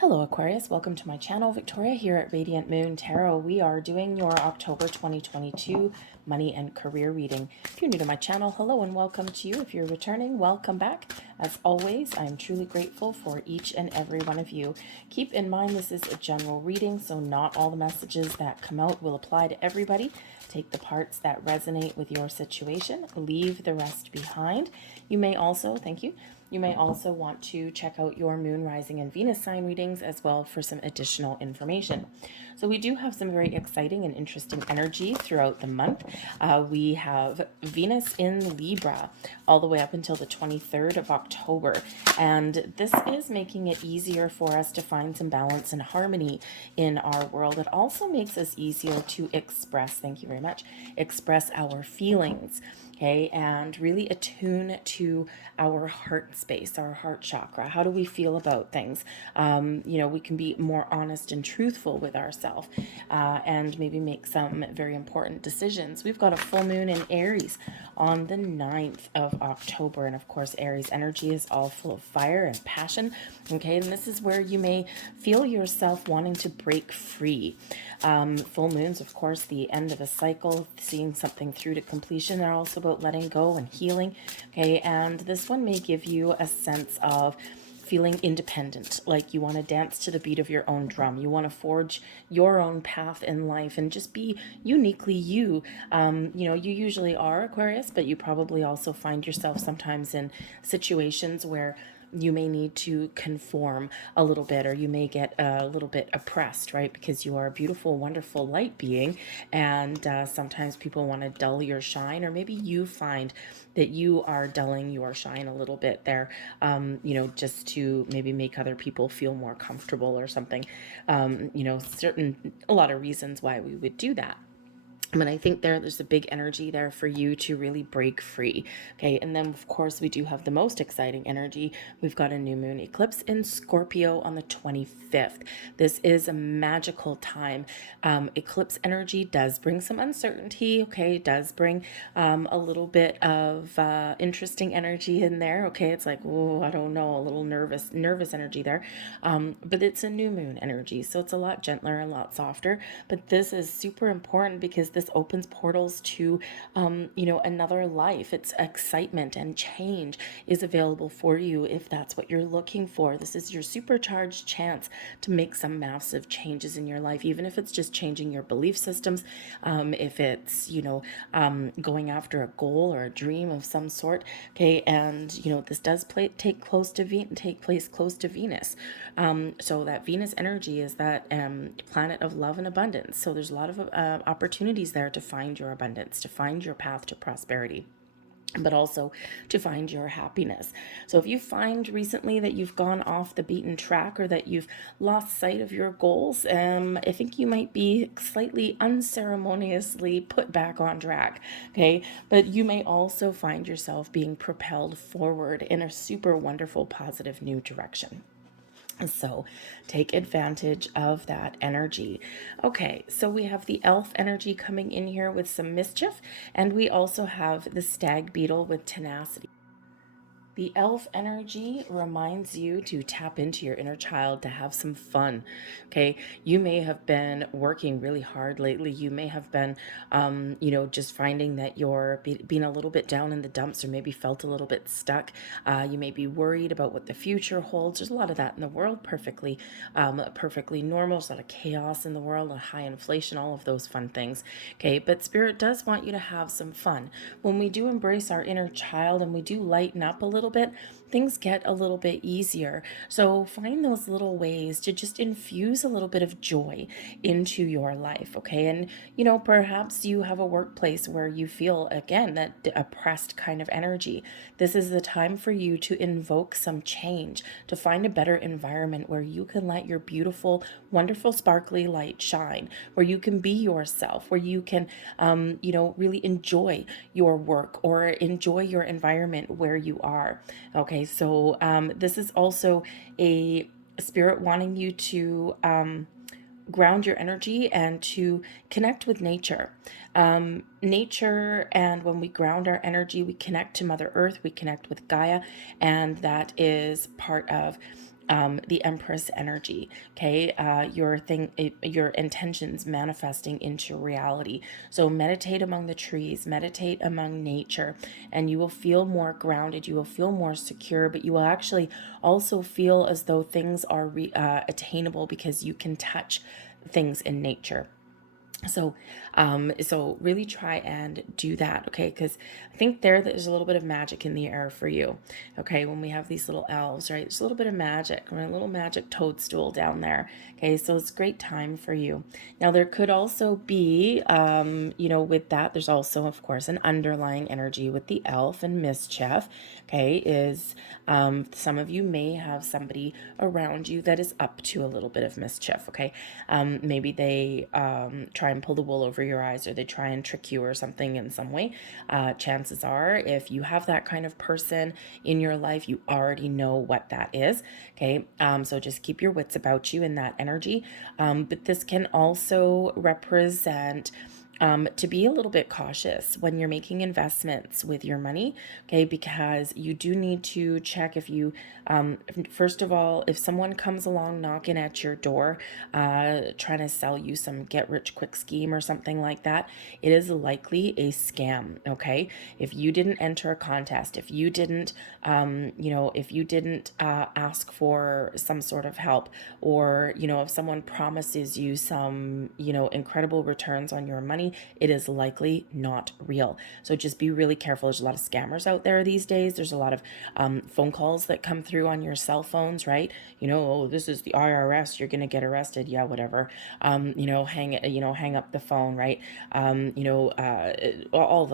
Hello Aquarius, welcome to my channel. Victoria here at Radiant Moon Tarot. We are doing your October 2022 money and career reading. If you're new to my channel, hello and welcome to you. If you're returning, welcome back. As always, I am truly grateful for each and every one of you. Keep in mind this is a general reading, so not all the messages that come out will apply to everybody. Take the parts that resonate with your situation, leave the rest behind. You may also, thank you, you may also want to check out your moon, rising, and Venus sign readings as well for some additional information. So we do have some very exciting and interesting energy throughout the month. We have Venus in Libra all the way up until the 23rd of October. And this is making it easier for us to find some balance and harmony in our world. It also makes us easier to express, thank you very much, express our feelings. Okay, and really attune to our heart space, our heart chakra. How do we feel about things? We can be more honest and truthful with ourselves and maybe make some very important decisions. We've got a full moon in Aries on the 9th of October. And of course, Aries energy is all full of fire and passion. Okay, and this is where you may feel yourself wanting to break free. Full moons, of course, the end of a cycle, seeing something through to completion. They're also about letting go and healing. Okay, and this one may give you a sense of feeling independent, like you want to dance to the beat of your own drum. You want to forge your own path in life and just be uniquely you. You usually are Aquarius, but you probably also find yourself sometimes in situations where you may need to conform a little bit, or you may get a little bit oppressed, right? Because you are a beautiful, wonderful light being, and sometimes people want to dull your shine, or maybe you find that you are dulling your shine a little bit there, just to maybe make other people feel more comfortable or something. A lot of reasons why we would do that. But I think there's a big energy there for you to really break free. Okay, and then of course we do have the most exciting energy. We've got a new moon eclipse in Scorpio on the 25th. This is a magical time. Eclipse energy does bring some uncertainty. Okay, does bring a little bit of interesting energy in there. Okay, it's like, oh, I don't know, a little nervous energy there. But it's a new moon energy, so it's a lot gentler, a lot softer. But this is super important because this opens portals to, another life. It's excitement and change is available for you if that's what you're looking for. This is your supercharged chance to make some massive changes in your life, even if it's just changing your belief systems, if it's, going after a goal or a dream of some sort. Okay, and this does take place close to Venus. So that Venus energy is that planet of love and abundance. So there's a lot of opportunities there to find your abundance, to find your path to prosperity, but also to find your happiness. So if you find recently that you've gone off the beaten track, or that you've lost sight of your goals, I think you might be slightly unceremoniously put back on track. Okay, but you may also find yourself being propelled forward in a super wonderful, positive new direction. So take advantage of that energy. Okay, so we have the elf energy coming in here with some mischief, and we also have the stag beetle with tenacity. The elf energy reminds you to tap into your inner child, to have some fun. Okay, you may have been working really hard lately. You may have been, just finding that you're being a little bit down in the dumps, or maybe felt a little bit stuck. You may be worried about what the future holds. There's a lot of that in the world, perfectly normal. There's a lot of chaos in the world, a high inflation, all of those fun things. Okay, but Spirit does want you to have some fun. When we do embrace our inner child and we do lighten up a little bit, things get a little bit easier. So find those little ways to just infuse a little bit of joy into your life. Okay, and perhaps you have a workplace where you feel again that oppressed kind of energy. This is the time for you to invoke some change, to find a better environment where you can let your beautiful, wonderful, sparkly light shine, where you can be yourself, where you can really enjoy your work or enjoy your environment where you are. Okay, so this is also a spirit wanting you to ground your energy and to connect with nature. Nature, and when we ground our energy, we connect to Mother Earth, we connect with Gaia, and that is part of the Empress energy, okay? Your intentions manifesting into reality. So meditate among the trees, meditate among nature, and you will feel more grounded. You will feel more secure, but you will actually also feel as though things are attainable because you can touch things in nature. So really try and do that, okay? Because I think there's a little bit of magic in the air for you, okay? When we have these little elves, right? There's a little bit of magic, or a little magic toadstool down there, okay? So it's a great time for you. Now, there could also be, with that, there's also, of course, an underlying energy with the elf and mischief, okay? Some of you may have somebody around you that is up to a little bit of mischief, okay? Maybe they try and pull the wool over your eyes, or they try and trick you or something in some way. Chances are, if you have that kind of person in your life, you already know what that is, okay? So just keep your wits about you in that energy. But this can also represent to be a little bit cautious when you're making investments with your money, okay? Because you do need to check if you, first of all, if someone comes along knocking at your door, trying to sell you some get rich quick scheme or something like that, it is likely a scam, okay? If you didn't enter a contest, if you didn't, ask for some sort of help, or, if someone promises you some, incredible returns on your money, it is likely not real. So just be really careful. There's a lot of scammers out there these days. There's a lot of phone calls that come through on your cell phones, right? Oh, this is the IRS, you're gonna get arrested. Yeah, whatever. Hang up the phone, right? All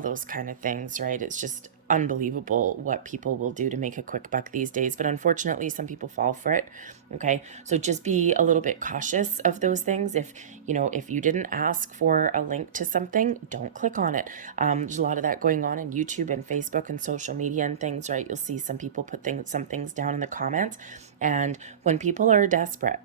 those kind of things, right? It's just unbelievable what people will do to make a quick buck these days, but unfortunately some people fall for it, okay? So just be a little bit cautious of those things. If you didn't ask for a link to something, don't click on it. There's a lot of that going on in YouTube and Facebook and social media and things, right? You'll see some people put some things down in the comments, and when people are desperate,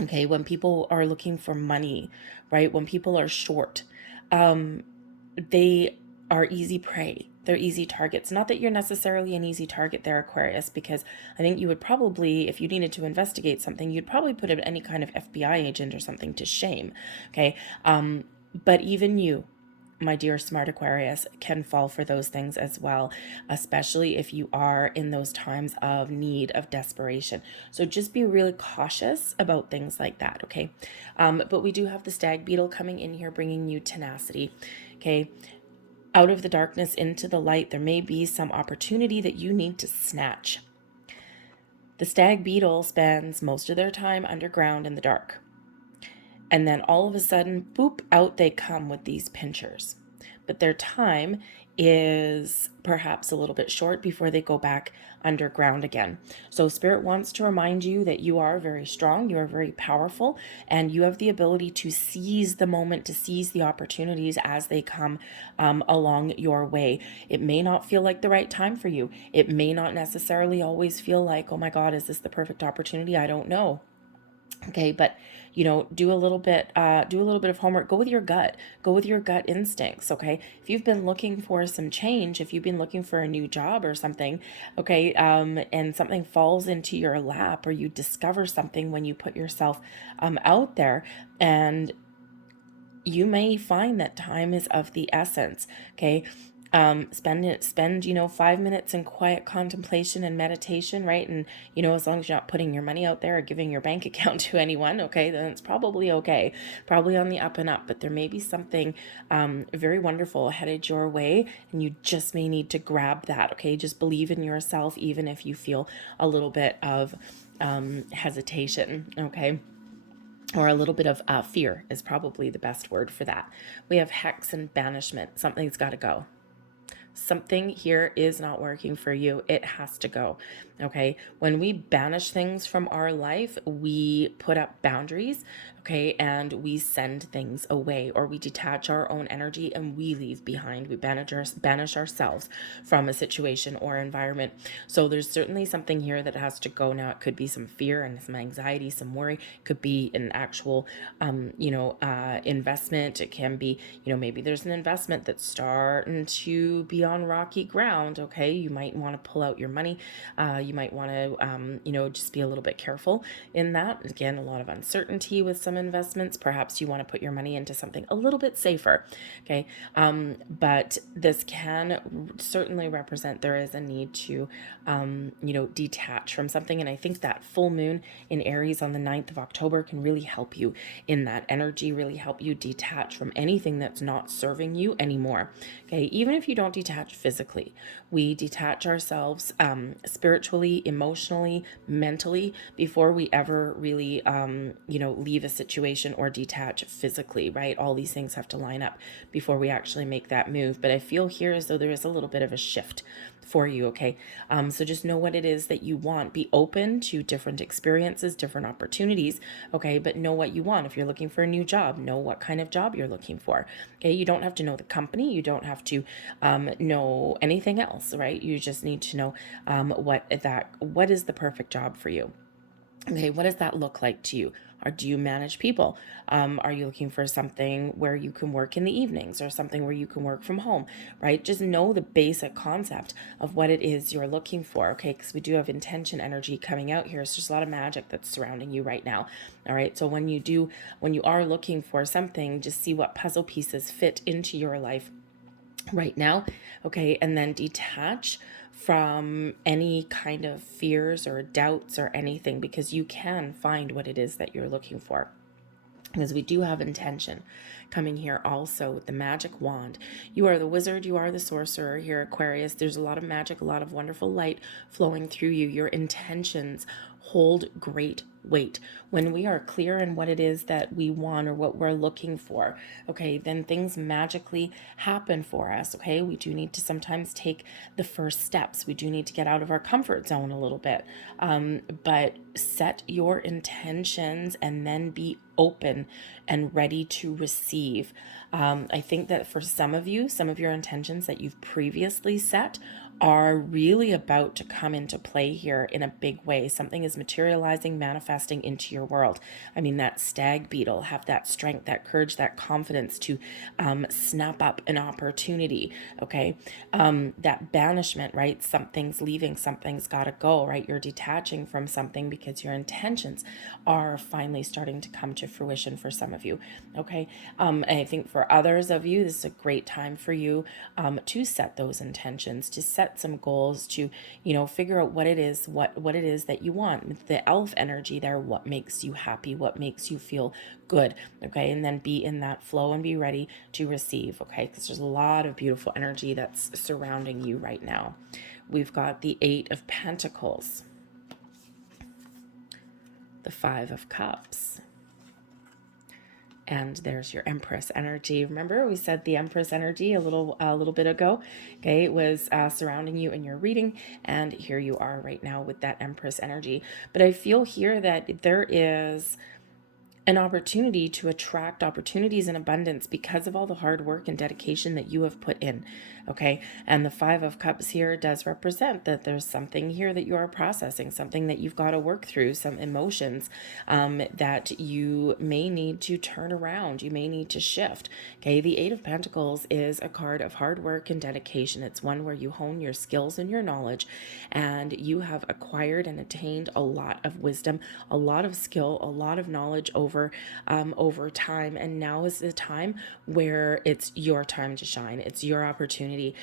okay, when people are looking for money, right, when people are short, they are easy prey. They're easy targets. Not that you're necessarily an easy target there, Aquarius, because I think you would probably, if you needed to investigate something, you'd probably put any kind of FBI agent or something to shame, okay? But even you, my dear smart Aquarius, can fall for those things as well, especially if you are in those times of need, of desperation. So just be really cautious about things like that, okay? But we do have the stag beetle coming in here, bringing you tenacity, okay? Out of the darkness into the light, there may be some opportunity that you need to snatch. The stag beetle spends most of their time underground in the dark. And then all of a sudden, boop, out they come with these pinchers. But their time is perhaps a little bit short before they go back underground again. So Spirit wants to remind you that you are very strong, you are very powerful, and you have the ability to seize the moment, to seize the opportunities as they come along your way. It may not feel like the right time for you. It may not necessarily always feel like, oh my God, is this the perfect opportunity? I don't know. Okay, but do a little bit of homework. Go with your gut instincts, okay? If you've been looking for some change, if you've been looking for a new job or something, okay, and something falls into your lap, or you discover something when you put yourself out there, and you may find that time is of the essence, okay? Spend 5 minutes in quiet contemplation and meditation, right? And as long as you're not putting your money out there or giving your bank account to anyone, okay, then it's probably okay, probably on the up and up. But there may be something very wonderful headed your way, and you just may need to grab that, okay? Just believe in yourself, even if you feel a little bit of hesitation, okay? Or a little bit of fear is probably the best word for that. We have hex and banishment. Something's got to go. Something here is not working for you. It has to go, okay? When we banish things from our life, we put up boundaries, Okay, and we send things away, or we detach our own energy and we leave behind. We banish ourselves from a situation or environment. So there's certainly something here that has to go now. It could be some fear and some anxiety, some worry. It could be an actual, investment. It can be, maybe there's an investment that's starting to be on rocky ground. Okay, you might want to pull out your money. You might want to, just be a little bit careful in that. Again, a lot of uncertainty with some investments. Perhaps you want to put your money into something a little bit safer. Okay, but this can certainly represent there is a need to, detach from something. And I think that full moon in Aries on the 9th of October can really help you in that energy, really help you detach from anything that's not serving you anymore. Okay, even if you don't detach physically, we detach ourselves spiritually, emotionally, mentally before we ever really, leave a situation or detach physically, right? All these things have to line up before we actually make that move. But I feel here as though there is a little bit of a shift for you, okay? So just know what it is that you want. Be open to different experiences, different opportunities, okay? But know what you want. If you're looking for a new job, know what kind of job you're looking for, okay? You don't have to know the company. You don't have to know anything else, right? You just need to know what is the perfect job for you. Okay, what does that look like to you? Or do you manage people? Are you looking for something where you can work in the evenings or something where you can work from home, right? Just know the basic concept of what it is you're looking for, okay? Because we do have intention energy coming out here. So there's a lot of magic that's surrounding you right now, all right? So when you are looking for something, just see what puzzle pieces fit into your life right now, okay? And then detach from any kind of fears or doubts or anything, because you can find what it is that you're looking for. Because we do have intention coming here also with the magic wand. You are the wizard, you are the sorcerer here, Aquarius. There's a lot of magic, a lot of wonderful light flowing through you. Your intentions hold great weight. When we are clear in what it is that we want or what we're looking for, okay, then things magically happen for us, okay? We do need to sometimes take the first steps. We do need to get out of our comfort zone a little bit. But set your intentions and then be open and ready to receive. I think that for some of you, some of your intentions that you've previously set are really about to come into play here in a big way. Something is materializing, manifesting into your world. I mean, that stag beetle, have that strength, that courage, that confidence to snap up an opportunity, okay? That banishment, right? Something's leaving, something's got to go, right? You're detaching from something because your intentions are finally starting to come to fruition for some of you, okay? And I think for others of you, this is a great time for you to set those intentions, to set some goals, to figure out what it is that you want. The elf energy there, what makes you happy, what makes you feel good, okay? And then be in that flow and be ready to receive, okay? Because there's a lot of beautiful energy that's surrounding you right now. We've got the 8 of Pentacles, the 5 of Cups, and there's your Empress energy. Remember, we said the Empress energy a little bit ago. Okay, it was surrounding you in your reading, and here you are right now with that Empress energy. But I feel here that there is an opportunity to attract opportunities in abundance because of all the hard work and dedication that you have put in, okay? And the 5 of Cups here does represent that there's something here that you are processing, something that you've got to work through, some emotions that you may need to turn around, you may need to shift, okay? The 8 of Pentacles is a card of hard work and dedication. It's one where you hone your skills and your knowledge, and you have acquired and attained a lot of wisdom, a lot of skill, a lot of knowledge over time, and now is the time where it's your time to shine. It's your opportunity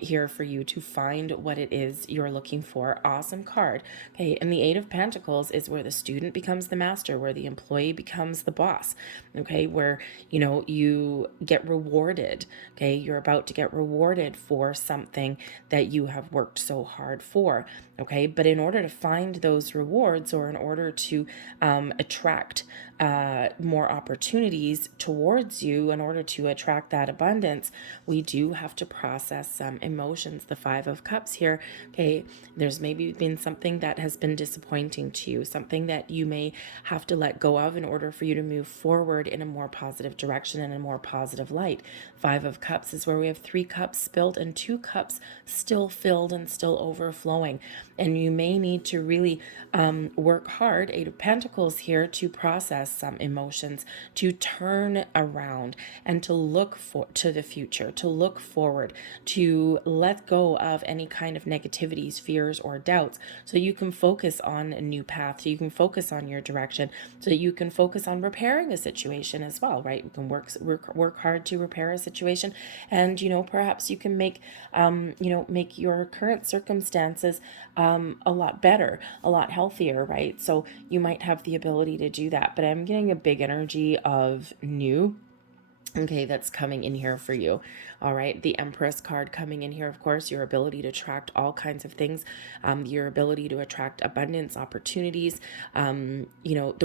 here for you to find what it is you're looking for. Awesome card, okay? And the 8 of Pentacles is where the student becomes the master, where the employee becomes the boss, okay? Where you get rewarded, okay? You're about to get rewarded for something that you have worked so hard for, okay? But in order to find those rewards, or in order to attract more opportunities towards you in order to attract that abundance, we do have to process some emotions. The Five of Cups here, okay, there's maybe been something that has been disappointing to you, something that you may have to let go of in order for you to move forward in a more positive direction and a more positive light. Five of Cups is where we have 3 cups spilled and 2 cups still filled and still overflowing. And you may need to really work hard, Eight of Pentacles here, to process some emotions, to turn around and to look to the future, to look forward, to let go of any kind of negativities, fears, or doubts, so you can focus on a new path, so you can focus on your direction, so that you can focus on repairing a situation as well, right? You can work hard to repair a situation, and perhaps you can make make your current circumstances a lot better, a lot healthier, right? So you might have the ability to do that. But I'm getting a big energy of new, okay, that's coming in here for you. All right, the Empress card coming in here, of course, your ability to attract all kinds of things, your ability to attract abundance, opportunities, the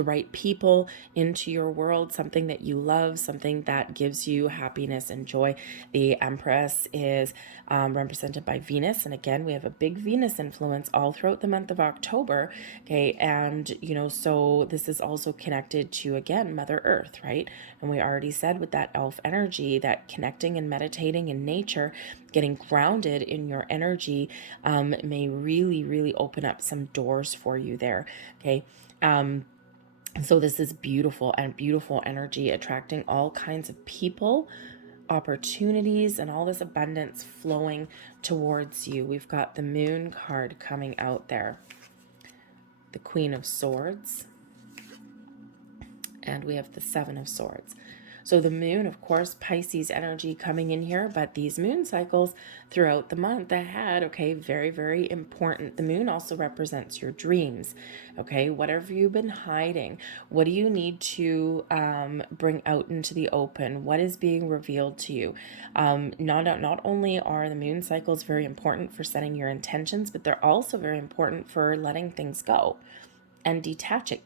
right people into your world, something that you love, something that gives you happiness and joy. The Empress is represented by Venus, and again, we have a big Venus influence all throughout the month of October, okay, and so this is also connected to, again, Mother Earth, right? And we already said with that elf energy, that connecting and meditating in nature, getting grounded in your energy, may really, really open up some doors for you there, okay? So this is beautiful energy, attracting all kinds of people, opportunities, and all this abundance flowing towards you. We've got the Moon card coming out there, the Queen of Swords, and we have the Seven of Swords. So the moon, of course, Pisces energy coming in here, but these moon cycles throughout the month ahead, okay, very, very important. The moon also represents your dreams, okay? Whatever you've been hiding, what do you need to bring out into the open? What is being revealed to you? Not only are the moon cycles very important for setting your intentions, but they're also very important for letting things go and detaching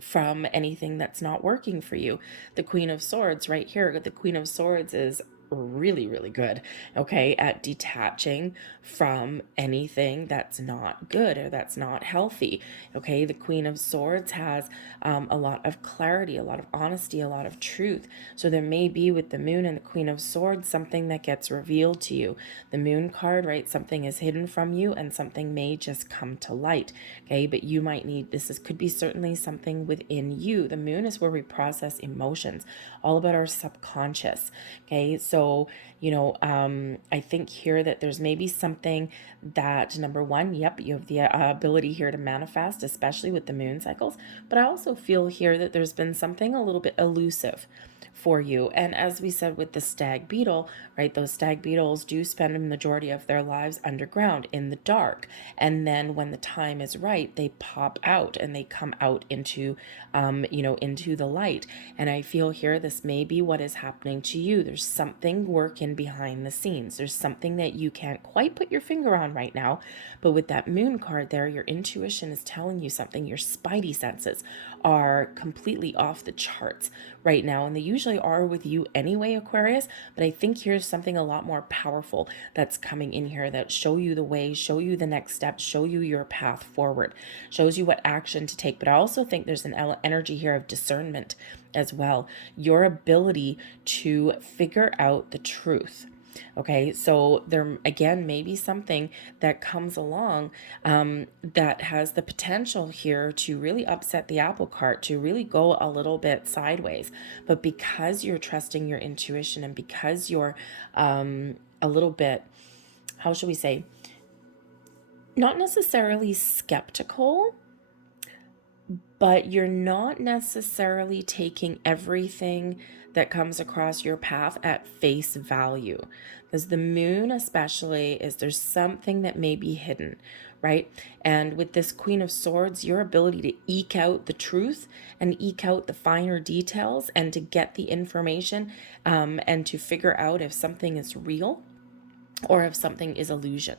from anything that's not working for you. The Queen of Swords right here, the Queen of Swords is really, really good, okay, at detaching from anything that's not good or that's not healthy, okay? The Queen of Swords has a lot of clarity, a lot of honesty, a lot of truth. So there may be, with the moon and the Queen of Swords, something that gets revealed to you. The moon card, right, something is hidden from you and something may just come to light, okay? But you might need, could be certainly something within you. The moon is where we process emotions, all about our subconscious, okay? So I think here that there's maybe something that, number one, yep, you have the ability here to manifest, especially with the moon cycles. But I also feel here that there's been something a little bit elusive for you. And as we said with the stag beetle, right, those stag beetles do spend a majority of their lives underground in the dark. And then when the time is right, they pop out and they come out into, into the light. And I feel here this may be what is happening to you. There's something working behind the scenes. There's something that you can't quite put your finger on right now. But with that moon card there, your intuition is telling you something. Your spidey senses are completely off the charts right now, and they usually are with you anyway, Aquarius, but I think here's something a lot more powerful that's coming in here that show you the way, show you the next step, show you your path forward, shows you what action to take. But I also think there's an energy here of discernment as well, your ability to figure out the truth. Okay, so there again may be something that comes along that has the potential here to really upset the apple cart, to really go a little bit sideways. But because you're trusting your intuition and because you're a little bit, how should we say, not necessarily skeptical, but you're not necessarily taking everything that comes across your path at face value. Because the moon especially there's something that may be hidden, right? And with this Queen of Swords, your ability to eke out the truth and eke out the finer details and to get the information and to figure out if something is real or if something is illusion.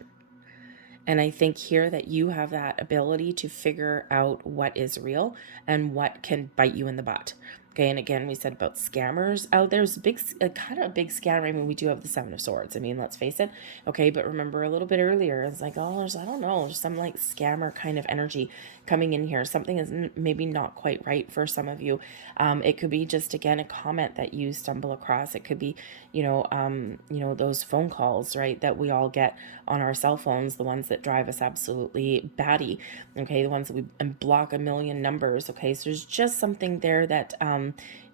And I think here that you have that ability to figure out what is real and what can bite you in the butt. Okay, and again, we said about scammers out there's kind of a big scammer. I mean, we do have the Seven of Swords. I mean, let's face it. Okay, but remember a little bit earlier, it's like, oh, I don't know, there's some like scammer kind of energy coming in here. Something is maybe not quite right for some of you. It could be just again a comment that you stumble across. It could be, those phone calls, right, that we all get on our cell phones, the ones that drive us absolutely batty. Okay, the ones that we block a million numbers. Okay, so there's just something there that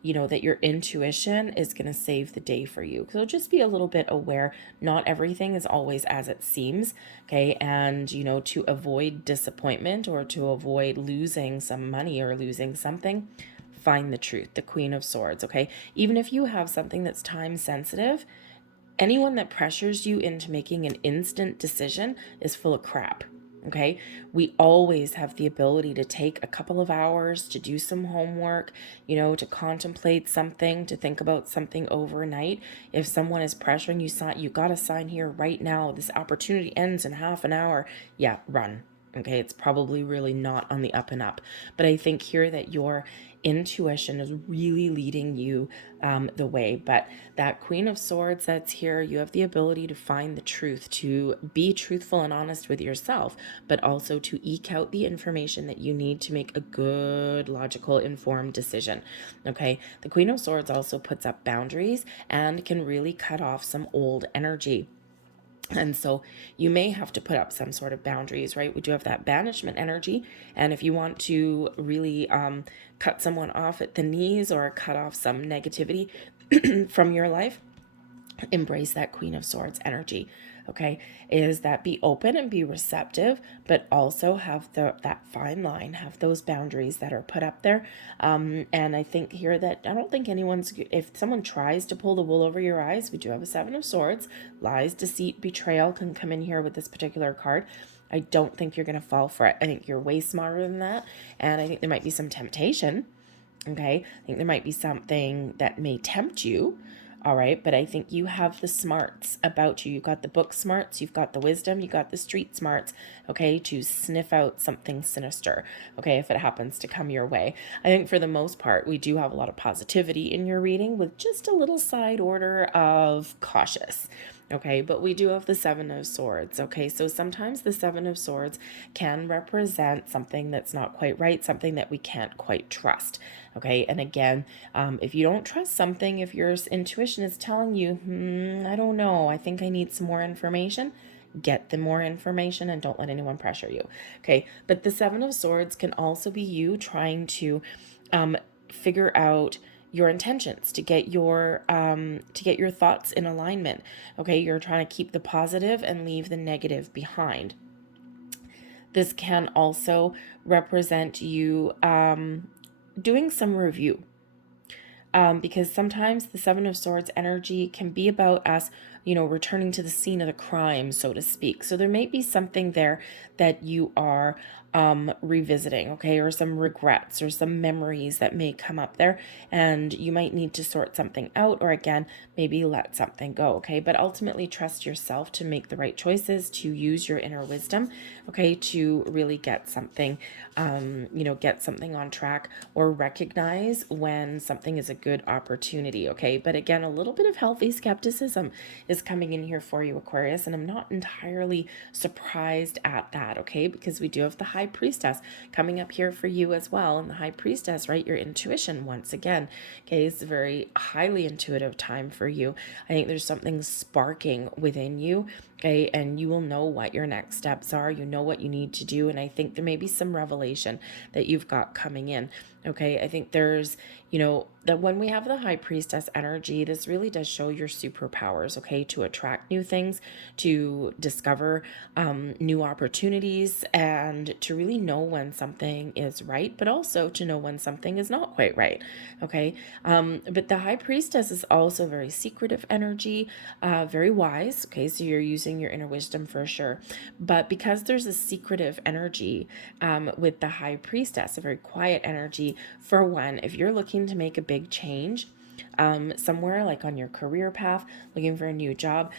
that your intuition is going to save the day for you. So just be a little bit aware. Not everything is always as it seems. Okay. And, to avoid disappointment or to avoid losing some money or losing something, find the truth, the Queen of Swords. Okay. Even if you have something that's time sensitive, anyone that pressures you into making an instant decision is full of crap. Okay, we always have the ability to take a couple of hours to do some homework, to contemplate something, to think about something overnight. If someone is pressuring you, you got to sign here right now. This opportunity ends in half an hour. Yeah, run. Okay, it's probably really not on the up and up. But I think here that your intuition is really leading you the way. But that Queen of Swords that's here, you have the ability to find the truth, to be truthful and honest with yourself, but also to eke out the information that you need to make a good, logical, informed decision. Okay, the Queen of Swords also puts up boundaries and can really cut off some old energy. And so you may have to put up some sort of boundaries, right? We do have that banishment energy. And if you want to really cut someone off at the knees or cut off some negativity from your life, embrace that Queen of Swords energy. Okay, is that be open and be receptive, but also have that fine line, have those boundaries that are put up there. And I think here that I don't think if someone tries to pull the wool over your eyes, we do have a Seven of Swords. Lies, deceit, betrayal can come in here with this particular card. I don't think you're going to fall for it. I think you're way smarter than that. And I think there might be some temptation. Okay, I think there might be something that may tempt you. All right, but I think you have the smarts about you. You've got the book smarts, you've got the wisdom, you've got the street smarts, okay, to sniff out something sinister, okay, if it happens to come your way. I think for the most part, we do have a lot of positivity in your reading with just a little side order of cautious. Okay, but we do have the Seven of Swords. Okay, so sometimes the Seven of Swords can represent something that's not quite right, something that we can't quite trust. Okay, and again, if you don't trust something, if your intuition is telling you, I don't know, I think I need some more information, get the more information and don't let anyone pressure you. Okay, but the Seven of Swords can also be you trying to figure out your intentions, to get your thoughts in alignment. Okay, you're trying to keep the positive and leave the negative behind. This can also represent you doing some review. Because sometimes the Seven of Swords energy can be about us, returning to the scene of the crime, so to speak. So there may be something there that you are revisiting, okay, or some regrets or some memories that may come up there, and you might need to sort something out, or again, maybe let something go, okay. But ultimately, trust yourself to make the right choices, to use your inner wisdom, okay, to really get something, get something on track, or recognize when something is a good opportunity, okay. But again, a little bit of healthy skepticism is coming in here for you, Aquarius, and I'm not entirely surprised at that, okay, because we do have the High Priestess coming up here for you as well. And the High Priestess, right, your intuition once again, okay, it's a very highly intuitive time for you. I think there's something sparking within you, okay, and you will know what your next steps are. You know what you need to do, and I think there may be some revelation that you've got coming in, okay. I think there's, that when we have the High Priestess energy, this really does show your superpowers, okay, to attract new things, to discover new opportunities, and to really know when something is right, but also to know when something is not quite right, okay. But the High Priestess is also very secretive energy, very wise, okay, so you're using your inner wisdom for sure. But because there's a secretive energy with the High Priestess, a very quiet energy, for one, if you're looking to make a big change somewhere like on your career path, looking for a new job,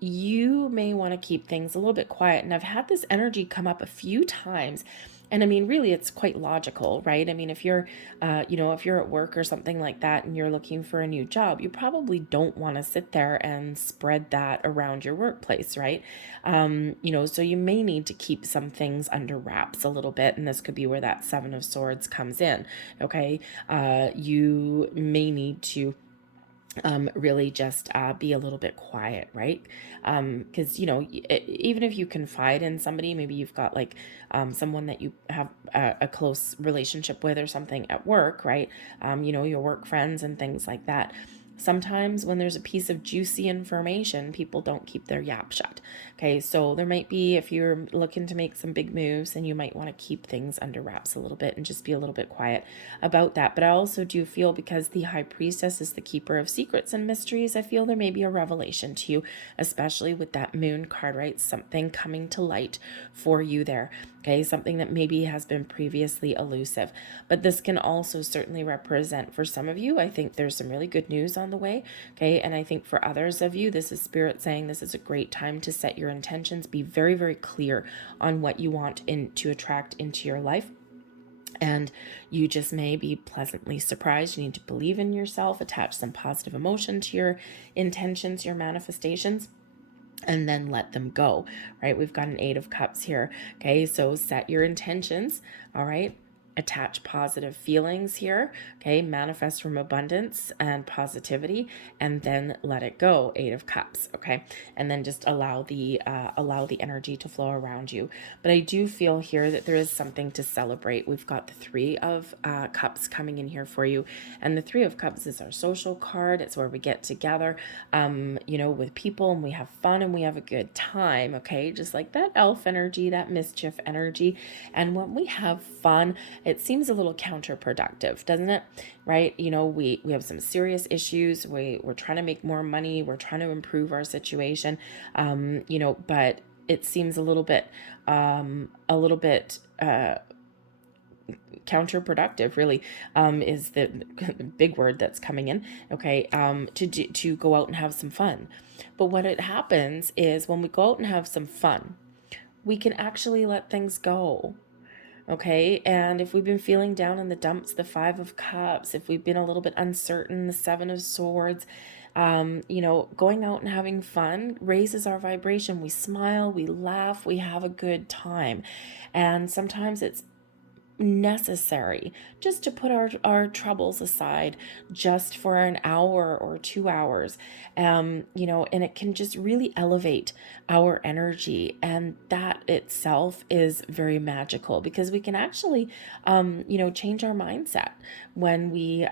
you may want to keep things a little bit quiet. And I've had this energy come up a few times. And I mean, really, it's quite logical, right? I mean, if you're, if you're at work or something like that and you're looking for a new job, you probably don't want to sit there and spread that around your workplace, right? So you may need to keep some things under wraps a little bit. And this could be where that Seven of Swords comes in, okay? You may need to really just be a little bit quiet, right? Because even if you confide in somebody, maybe you've got like someone that you have a close relationship with or something at work, right? Your work friends and things like that. Sometimes when there's a piece of juicy information, people don't keep their yap shut. Okay, so there might be, if you're looking to make some big moves, then you might want to keep things under wraps a little bit and just be a little bit quiet about that. But I also do feel, because the High Priestess is the keeper of secrets and mysteries, I feel there may be a revelation to you, especially with that Moon card, right? Something coming to light for you there. Okay, something that maybe has been previously elusive. But this can also certainly represent, for some of you, I think there's some really good news on the way. Okay, and I think for others of you, this is Spirit saying this is a great time to set your intentions, be very, very clear on what you want to attract into your life. And you just may be pleasantly surprised. You need to believe in yourself, attach some positive emotion to your intentions, your manifestations, and then let them go, right? We've got an Eight of Cups here. Okay, so set your intentions, all right? Attach positive feelings here, okay? Manifest from abundance and positivity, and then let it go. Eight of Cups, okay? And then just allow the energy to flow around you. But I do feel here that there is something to celebrate. We've got the Three of Cups coming in here for you, and the Three of Cups is our social card. It's where we get together, with people, and we have fun and we have a good time, okay? Just like that elf energy, that mischief energy. And when we have fun, it seems a little counterproductive, doesn't it? Right? We have some serious issues. We're trying to make more money. We're trying to improve our situation. But it seems a little bit counterproductive, really, is the big word that's coming in, okay, to go out and have some fun. But what it happens is when we go out and have some fun, we can actually let things go. Okay, and if we've been feeling down in the dumps, the Five of Cups, if we've been a little bit uncertain, the Seven of Swords, going out and having fun raises our vibration. We smile, we laugh, we have a good time. And sometimes it's necessary just to put our troubles aside just for an hour or 2 hours, and it can just really elevate our energy, and that itself is very magical, because we can actually change our mindset when we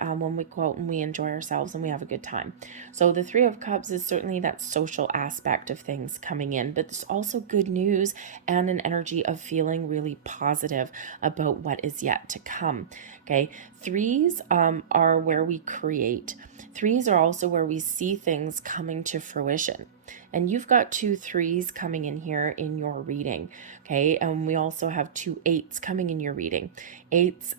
go out and we enjoy ourselves and we have a good time. So the Three of Cups is certainly that social aspect of things coming in, but it's also good news and an energy of feeling really positive about what is yet to come. Okay, threes are where we create. Threes are also where we see things coming to fruition. And you've got 2 3s coming in here in your reading, okay? And we also have 2 8s coming in your reading. 8s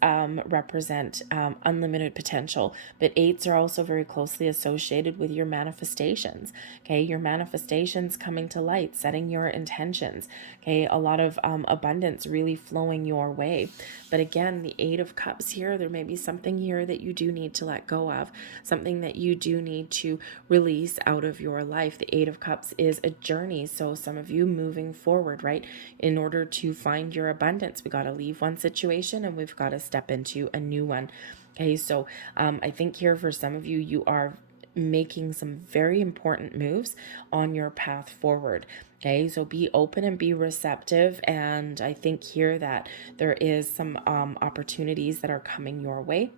represent unlimited potential, but 8s are also very closely associated with your manifestations, okay? Your manifestations coming to light, setting your intentions, okay? A lot of abundance really flowing your way. But again, the Eight of Cups here, there may be something here that you do need to let go of, something that you do need to release out of your life. The Eight of Cups is a journey. So some of you moving forward, right? In order to find your abundance, we got to leave one situation and we've got to step into a new one. Okay, so I think here for some of you, you are making some very important moves on your path forward. Okay, so be open and be receptive. And I think here that there is some opportunities that are coming your way.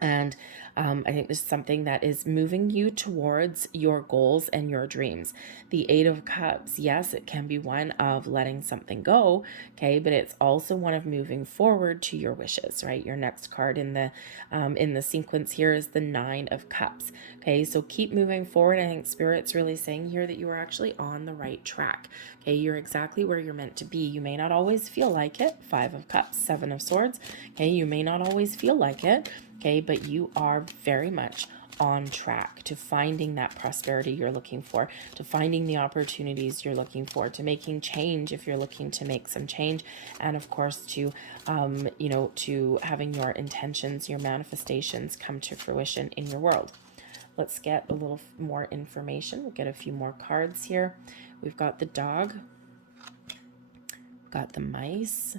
And I think this is something that is moving you towards your goals and your dreams. The Eight of Cups, yes, it can be one of letting something go, okay, but it's also one of moving forward to your wishes, right? Your next card in the sequence here is the Nine of Cups, okay? So keep moving forward. I think Spirit's really saying here that you are actually on the right track, okay? You're exactly where you're meant to be. You may not always feel like it. Five of Cups, Seven of Swords, okay? You may not always feel like it, okay, but you are very much on track, to finding that prosperity you're looking for, to finding the opportunities you're looking for, to making change if you're looking to make some change, and of course to to having your intentions, your manifestations come to fruition in your world. Let's get a little more information. We'll get a few more cards here. We've got the dog, got the mice,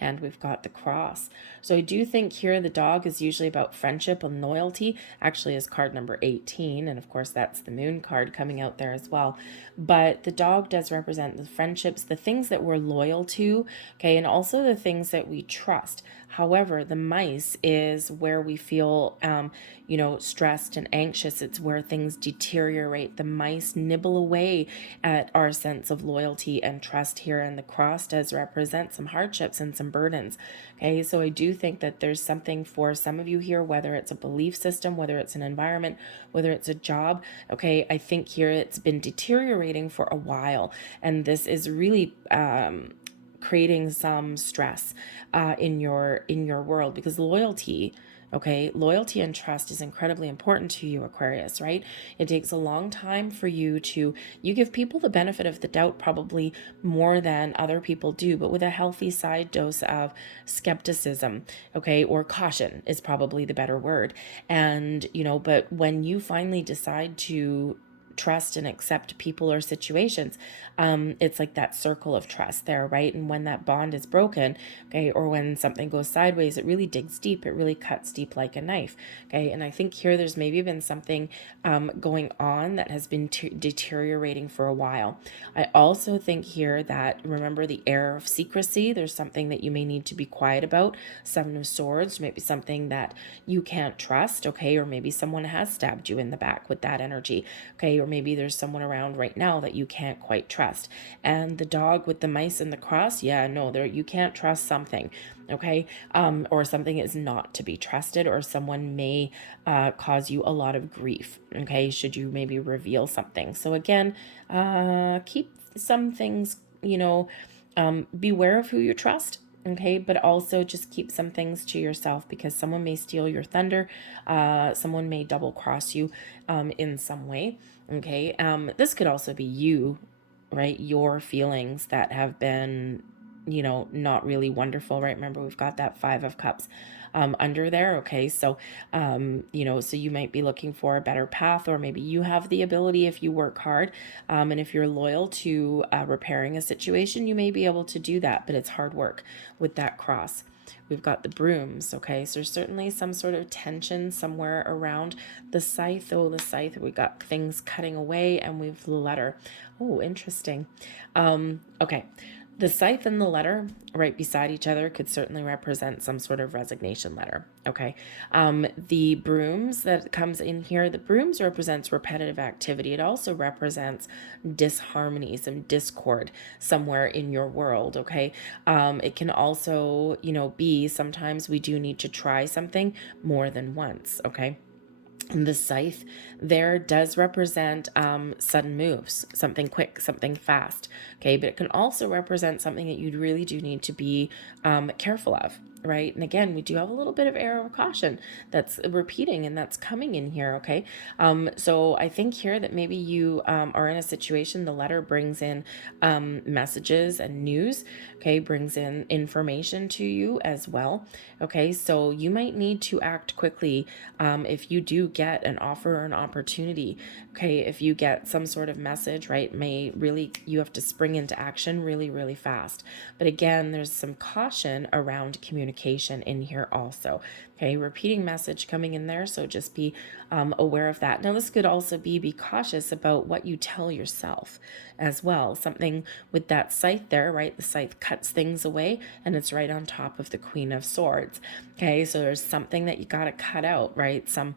and we've got the cross. So I do think here the dog is usually about friendship and loyalty. Actually is card number 18, and of course that's the moon card coming out there as well. But the dog does represent the friendships, the things that we're loyal to, okay, and also the things that we trust. However, the mice is where we feel, stressed and anxious. It's where things deteriorate. The mice nibble away at our sense of loyalty and trust here. And the cross does represent some hardships and some burdens. Okay, so I do think that there's something for some of you here, whether it's a belief system, whether it's an environment, whether it's a job. Okay, I think here it's been deteriorating for a while. And this is really creating some stress in your world, because loyalty and trust is incredibly important to you, Aquarius, right? It takes a long time for you give people the benefit of the doubt, probably more than other people do, but with a healthy side dose of skepticism, okay, or caution is probably the better word. And but when you finally decide to trust and accept people or situations, it's like that circle of trust there, right? And when that bond is broken, okay, or when something goes sideways, it really digs deep. It really cuts deep like a knife, okay? And I think here there's maybe been something going on that has been deteriorating for a while. I also think here that, remember the air of secrecy, there's something that you may need to be quiet about. Seven of Swords, maybe something that you can't trust, okay? Or maybe someone has stabbed you in the back with that energy, okay? Or maybe there's someone around right now that you can't quite trust. And the dog with the mice and the cross, you can't trust something, okay? Or something is not to be trusted, or someone may cause you a lot of grief, okay, should you maybe reveal something. So again, keep some things, beware of who you trust. Okay, but also just keep some things to yourself, because someone may steal your thunder. Someone may double cross you in some way. Okay, this could also be you, right? Your feelings that have been, not really wonderful, right? Remember, we've got that Five of Cups under there. Okay, so so you might be looking for a better path, or maybe you have the ability, if you work hard, and if you're loyal to repairing a situation, you may be able to do that, but it's hard work with that cross. We've got the brooms, okay? So there's certainly some sort of tension somewhere around the scythe. Oh, the scythe, we got things cutting away, and we've the letter. Oh, interesting. Okay. The scythe and the letter right beside each other could certainly represent some sort of resignation letter, okay? The brooms that comes in here, the brooms represents repetitive activity. It also represents disharmony, some discord somewhere in your world, okay? It can also, be sometimes we do need to try something more than once, okay? And the scythe there does represent sudden moves, something quick, something fast, okay? But it can also represent something that you really do need to be careful of, right? And again, we do have a little bit of air of caution that's repeating and that's coming in here, okay? So I think here that maybe you are in a situation, the letter brings in messages and news, okay? Brings in information to you as well, okay? So you might need to act quickly if you do get an offer or an opportunity, okay? If you get some sort of message, right, you have to spring into action really, really fast. But again, there's some caution around communication in here also, okay? Repeating message coming in there, so just be aware of that. Now, this could also be cautious about what you tell yourself as well. Something with that scythe there, right? The scythe cuts things away, and it's right on top of the Queen of Swords, okay? So there's something that you got to cut out, right? Some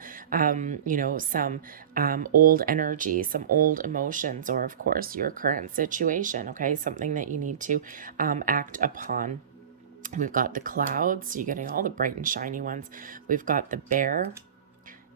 old energy, some old emotions, or of course your current situation, okay? Something that you need to act upon. We've got the clouds, so you're getting all the bright and shiny ones. We've got the bear,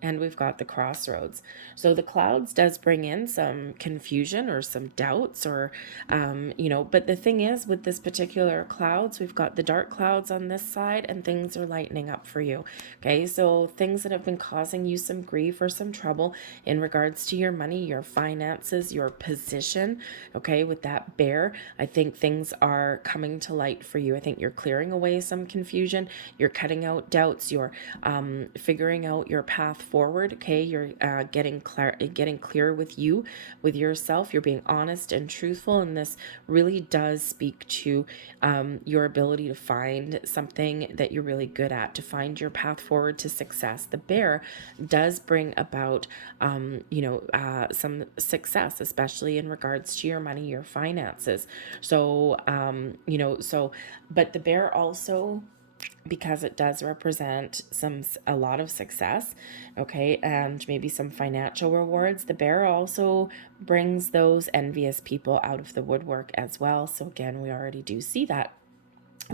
and we've got the crossroads. So the clouds does bring in some confusion or some doubts or, but the thing is with this particular clouds, we've got the dark clouds on this side and things are lightening up for you. Okay. So things that have been causing you some grief or some trouble in regards to your money, your finances, your position. Okay. With that bear, I think things are coming to light for you. I think you're clearing away some confusion. You're cutting out doubts. You're figuring out your path forward. Okay, you're getting clear with you, with yourself. You're being honest and truthful, and this really does speak to your ability to find something that you're really good at, to find your path forward to success. The bear does bring about, some success, especially in regards to your money, your finances. So, but the bear also, because it does represent a lot of success, okay, and maybe some financial rewards, the bear also brings those envious people out of the woodwork as well. So again, we already do see that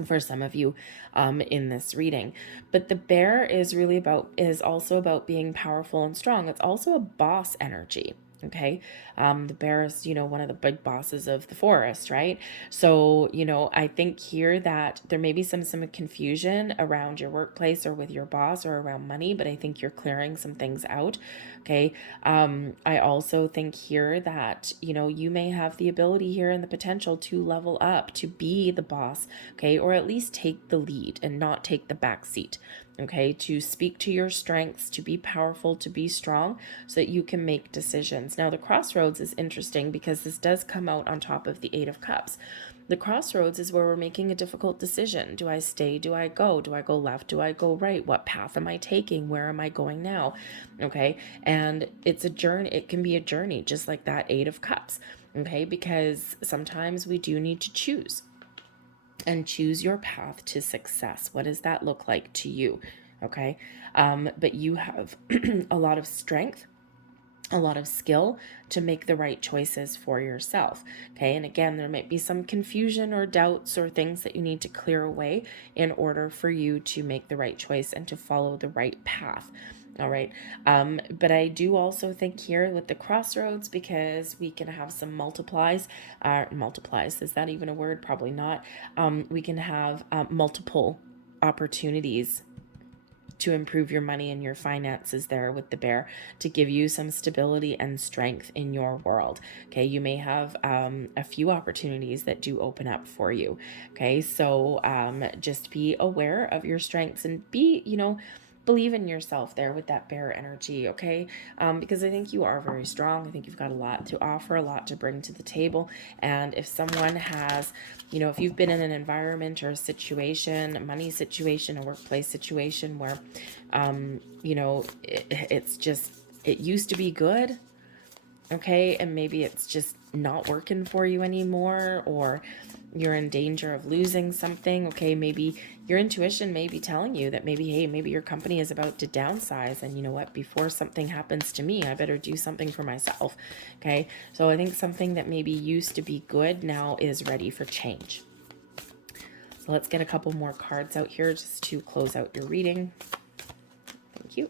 for some of you in this reading. But the bear is also about being powerful and strong. It's also a boss energy. Okay. The bear is, one of the big bosses of the forest, right? So, I think here that there may be some confusion around your workplace or with your boss or around money, but I think you're clearing some things out. Okay. I also think here that, you may have the ability here and the potential to level up, to be the boss. Okay. Or at least take the lead and not take the back seat. Okay, to speak to your strengths, to be powerful, to be strong, so that you can make decisions. Now, the crossroads is interesting because this does come out on top of the Eight of Cups. The crossroads is where we're making a difficult decision. Do I stay? Do I go? Do I go left? Do I go right? What path am I taking? Where am I going now? Okay, and it's a journey. It can be a journey, just like that Eight of Cups. Okay, because sometimes we do need to choose. And choose your path to success. What does that look like to you? Okay. But you have a lot of strength, a lot of skill to make the right choices for yourself. Okay. And again, there might be some confusion or doubts or things that you need to clear away in order for you to make the right choice and to follow the right path. All right. But I do also think here with the crossroads, because we can have some multiplies, is that even a word? Probably not. We can have multiple opportunities to improve your money and your finances there with the bear, to give you some stability and strength in your world. Okay. You may have a few opportunities that do open up for you. Okay. So just be aware of your strengths and be, believe in yourself there with that bear energy. Okay. Because I think you are very strong. I think you've got a lot to offer, a lot to bring to the table. And if someone has, if you've been in an environment or a situation, a money situation, a workplace situation where, it's just, it used to be good. Okay. And maybe it's just not working for you anymore, or you're in danger of losing something. Okay. Maybe your intuition may be telling you that maybe your company is about to downsize, and you know what, before something happens to me, I better do something for myself. Okay. So I think something that maybe used to be good now is ready for change. So let's get a couple more cards out here just to close out your reading. Thank you.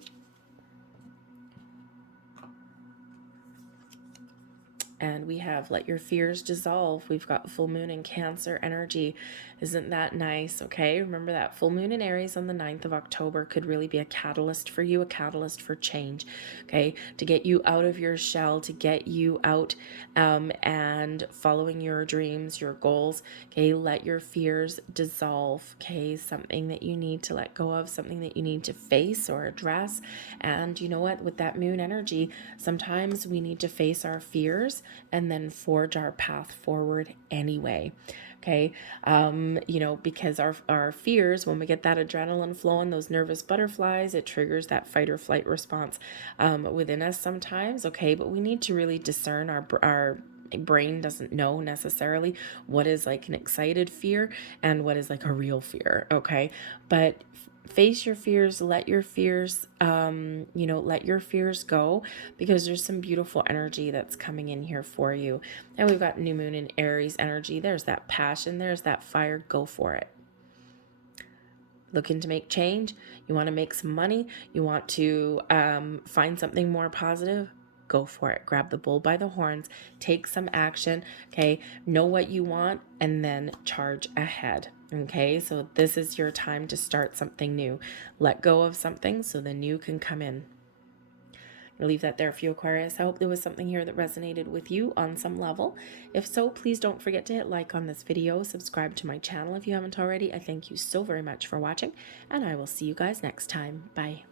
And we have let your fears dissolve. We've got full moon in Cancer energy. Isn't that nice? Okay. Remember that full moon in Aries on the 9th of October could really be a catalyst for you, a catalyst for change. Okay. To get you out of your shell, to get you out and following your dreams, your goals. Okay. Let your fears dissolve. Okay. Something that you need to let go of, something that you need to face or address. And you know what? With that moon energy, sometimes we need to face our fears and then forge our path forward anyway. Okay. Because our fears, when we get that adrenaline flowing, those nervous butterflies, it triggers that fight or flight response within us sometimes. Okay. But we need to really discern our brain doesn't know necessarily what is like an excited fear and what is like a real fear. Okay. But face your fears, let your fears, let your fears go, because there's some beautiful energy that's coming in here for you. And we've got new moon in Aries energy. There's that passion. There's that fire. Go for it. looking to make change, you want to make some money, you want to find something more positive, go for it. Grab the bull by the horns, take some action, okay? Know what you want and then charge ahead, okay? So this is your time to start something new. Let go of something so the new can come in. I'll leave that there for you, Aquarius. I hope there was something here that resonated with you on some level. If so, please don't forget to hit like on this video, subscribe to my channel if you haven't already. I thank you so very much for watching, and I will see you guys next time. Bye.